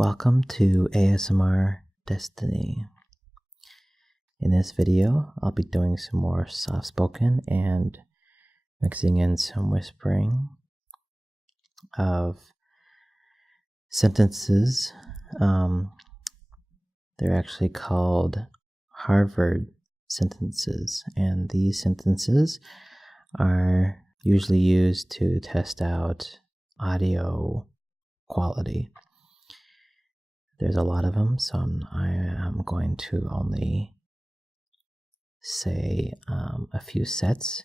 Welcome to ASMR Destiny. In this video, I'll be doing some more soft-spoken and mixing in some whispering of sentences. They're actually called Harvard sentences, and these sentences are usually used to test out audio quality. There's a lot of them, so I am going to only say a few sets,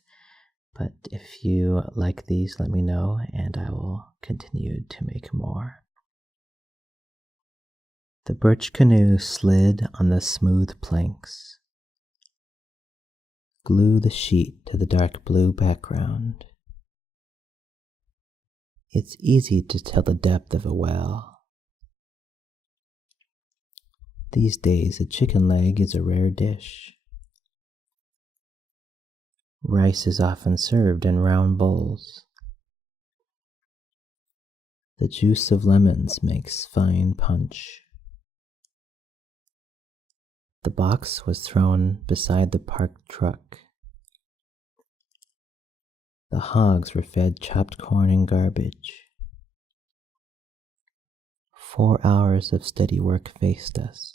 but if you like these, let me know and I will continue to make more. The birch canoe slid on the smooth planks. Glue the sheet to the dark blue background. It's easy to tell the depth of a well. These days, a chicken leg is a rare dish. Rice is often served in round bowls. The juice of lemons makes fine punch. The box was thrown beside the parked truck. The hogs were fed chopped corn and garbage. 4 hours of steady work faced us.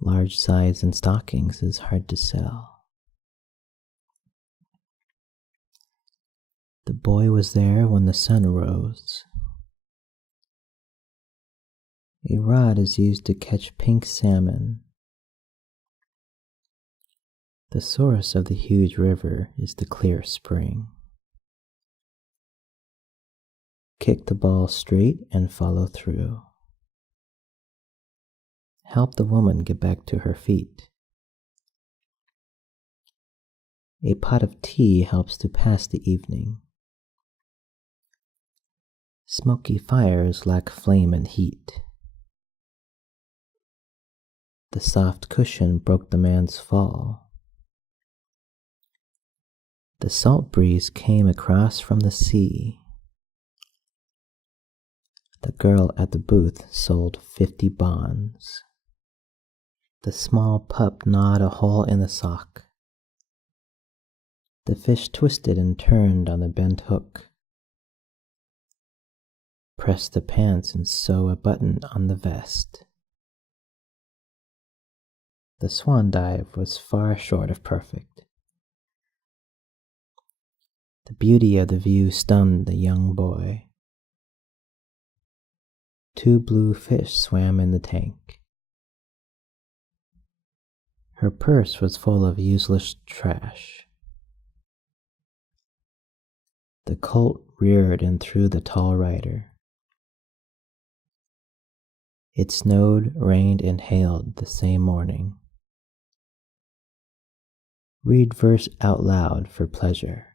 Large size in stockings is hard to sell. The boy was there when the sun arose. A rod is used to catch pink salmon. The source of the huge river is the clear spring. Kick the ball straight and follow through. Help the woman get back to her feet. A pot of tea helps to pass the evening. Smoky fires lack flame and heat. The soft cushion broke the man's fall. The salt breeze came across from the sea. The girl at the booth sold 50 bonds. The small pup gnawed a hole in the sock. The fish twisted and turned on the bent hook. Press the pants and sew a button on the vest. The swan dive was far short of perfect. The beauty of the view stunned the young boy. 2 blue fish swam in the tank. Her purse was full of useless trash. The colt reared and threw the tall rider. It snowed, rained, and hailed the same morning. Read verse out loud for pleasure.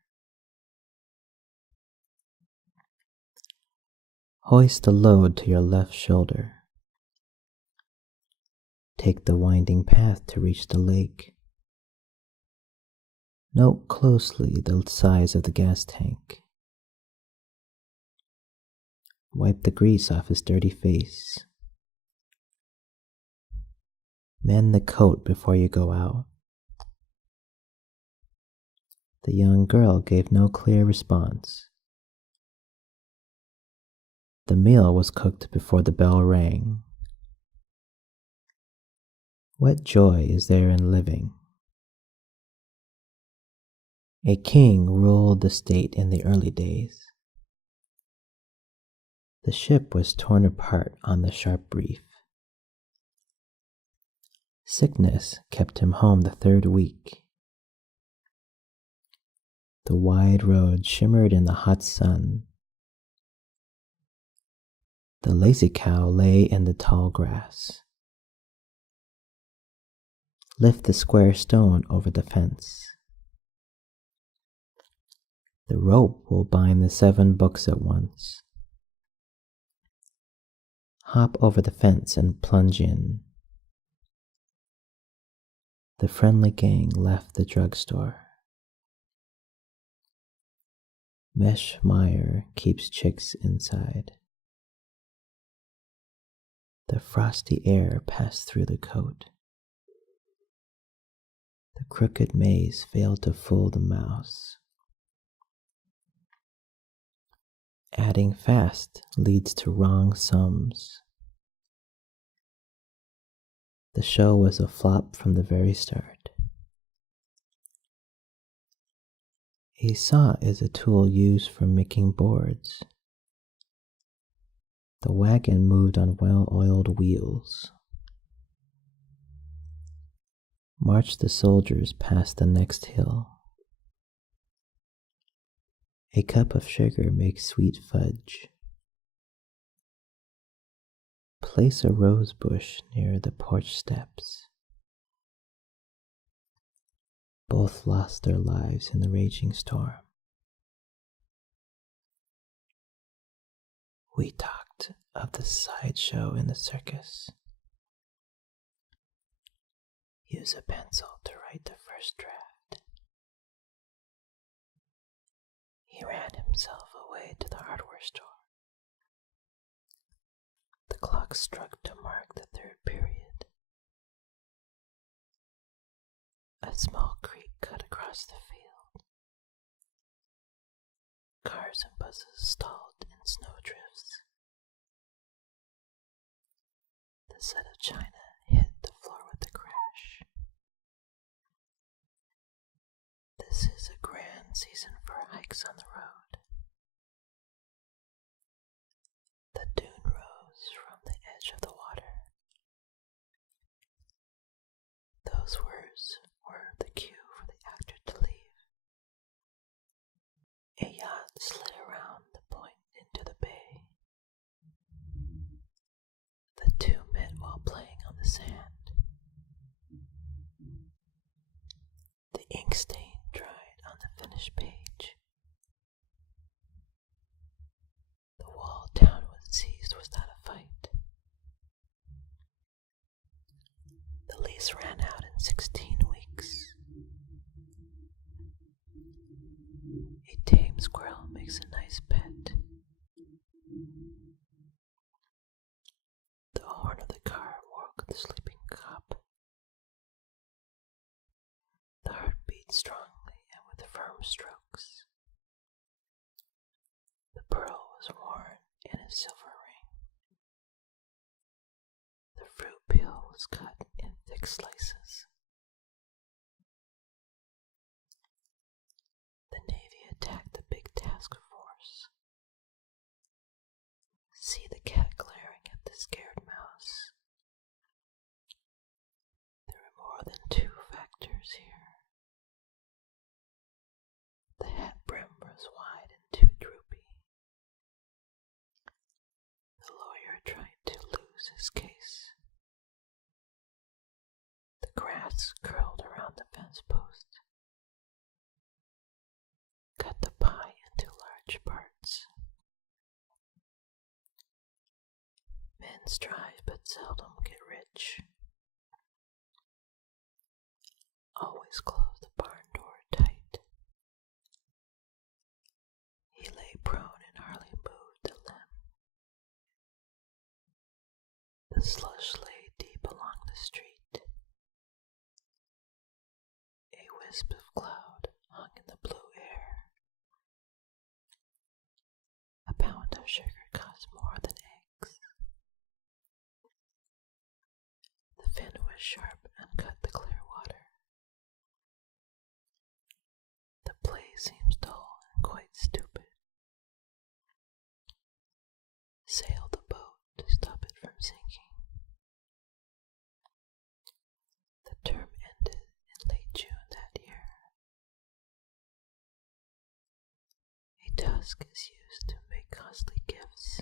Hoist the load to your left shoulder. Take the winding path to reach the lake. Note closely the size of the gas tank. Wipe the grease off his dirty face. Mend the coat before you go out. The young girl gave no clear response. The meal was cooked before the bell rang. What joy is there in living? A king ruled the state in the early days. The ship was torn apart on the sharp reef. Sickness kept him home the 3rd week. The wide road shimmered in the hot sun. The lazy cow lay in the tall grass. Lift the square stone over the fence. The rope will bind the 7 books at once. Hop over the fence and plunge in. The friendly gang left the drugstore. Mesh Meyer keeps chicks inside. The frosty air passed through the coat. The crooked maze failed to fool the mouse. Adding fast leads to wrong sums. The show was a flop from the very start. A saw is a tool used for making boards. The wagon moved on well-oiled wheels. March the soldiers past the next hill. A cup of sugar makes sweet fudge. Place a rose bush near the porch steps. Both lost their lives in the raging storm. We talked of the sideshow in the circus. Use a pencil to write the first draft. He ran himself away to the hardware store. The clock struck to mark the third period. A small creek cut across the field. Cars and buses stalled in snowdrifts. The set of china hit the floor with a crash. This is a grand season for hikes on the road. The dune rose from the edge of the water. Those words were the cue for the actor to leave. A yacht slid around the point into the bay. The two met while playing on the sand. The ink stain dried on the finished page. The wall town was seized without a fight. The lease ran out in 16 weeks. A tame squirrel makes a nice pet. The horn of the car woke the sleeping cop. The heart beat strongly and with firm strokes. The pearl was worn in a silver ring. The fruit peel was cut in thick slices. The Navy attacked the big task force. See the cat glaring at the scared mouse. There are more than 2 factors here. The hat brim was wide and too droopy. The lawyer tried to lose his case. The grass curled around the fence post. Cut the pie into large parts. Men strive but seldom get rich. Always close the barn door tight. He lay prone and hardly moved a limb. The slush lay deep along the street. A wisp of cloud hung in the blue air. A pound of sugar cost more than eggs. The fin was sharp and cut the clear water. The play seems dull and quite stupid. Sail the boat to stop it from sinking. The term ended in late June that year. A tusk is used to make costly gifts.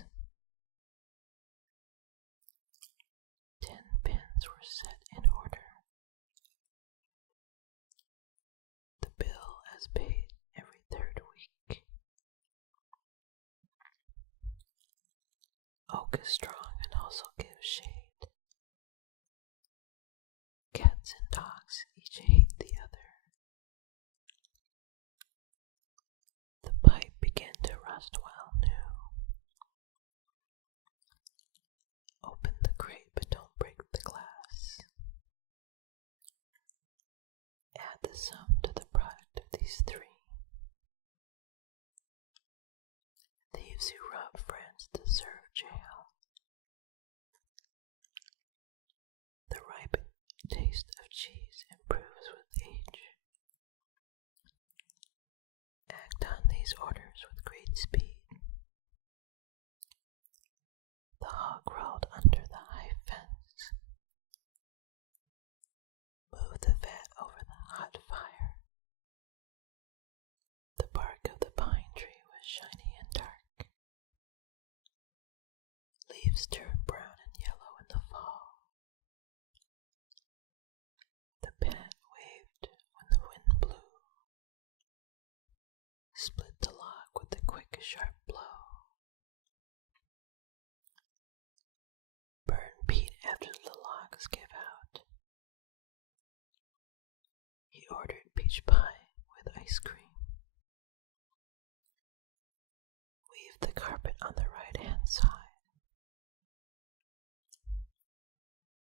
10 pins were set in order. The bill as paid every 3rd week. Oak is strong and also gives shade. Cats and dogs each hate the other. The pipe began to rust while new. Open the crate Add the sum to the product of these three. Thieves who rob friends deserve jail. The ripe taste of cheese improves with age. Act on these orders with great speed. The hog rolled under the high fence. Move the vat over the hot fire. The bark of the pine tree was shiny and dark. Leaves turn brown and yellow in the fall. The pennant waved when the wind blew. Split the log with a quick, sharp blow. Burn peat after the logs give out. He ordered peach pie with ice cream. Weave the carpet on the right-hand side.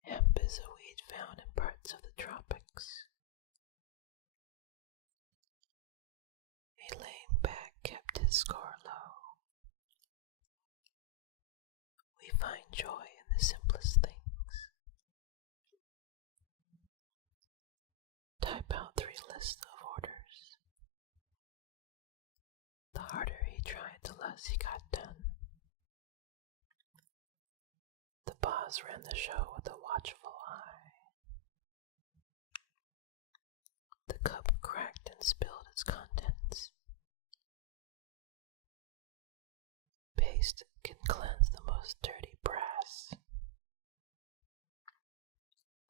Hemp is a weed found in parts of the tropics. A lame back kept his score low. We find joy in the simplest things. Type out 3 lists of orders. The harder he tried, the less he got done. The boss ran the show with a watchful eye. The cup cracked and spilled its contents. Paste can cleanse the most dirty brass.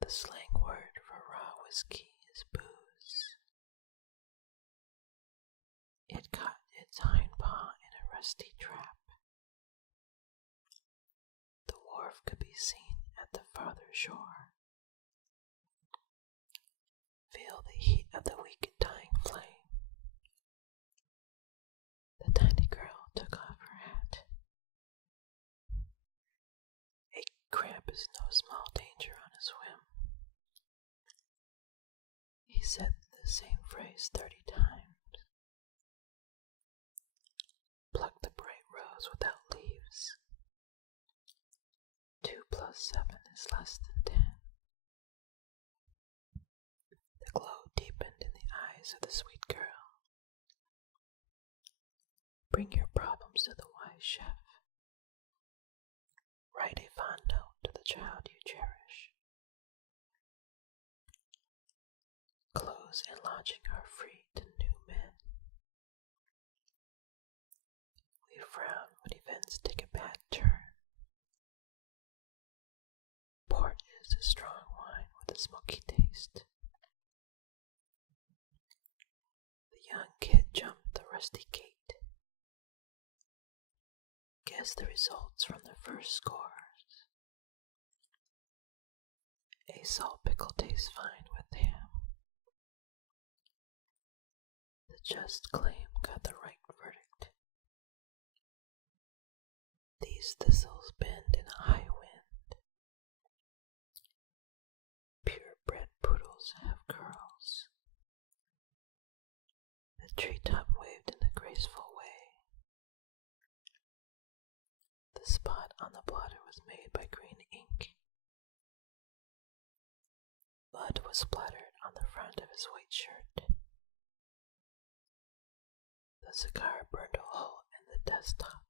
The slang word for raw whiskey is booze. It caught its hind paw in a rusty trap. The wharf could be seen at the farther shore. Feel the heat of the weak dying flame. The tiny girl took off her hat. A cramp is no small danger on a swim. He said the same phrase 30 times. Pluck the bright rose without leaves. 2 + 7 is less than 10. The glow deepened in the eyes of the sweet girl. Bring your problems to the wise chef. Write a fond note to the child you cherish. Clothes and lodging are free to new men. We frown when events take a bad turn. Port is a strong wine with a smoky taste. The young kid jumped the rusty gate. Guess the results from the first scores. A salt pickle tastes fine with ham. The just claim got the right verdict. These thistles bend in a high wind. Purebred poodles have curls. The treetop waved in a graceful way. The spot on the blotter was made by green ink. Mud was splattered on the front of his white shirt. The cigar burned a hole in the desktop.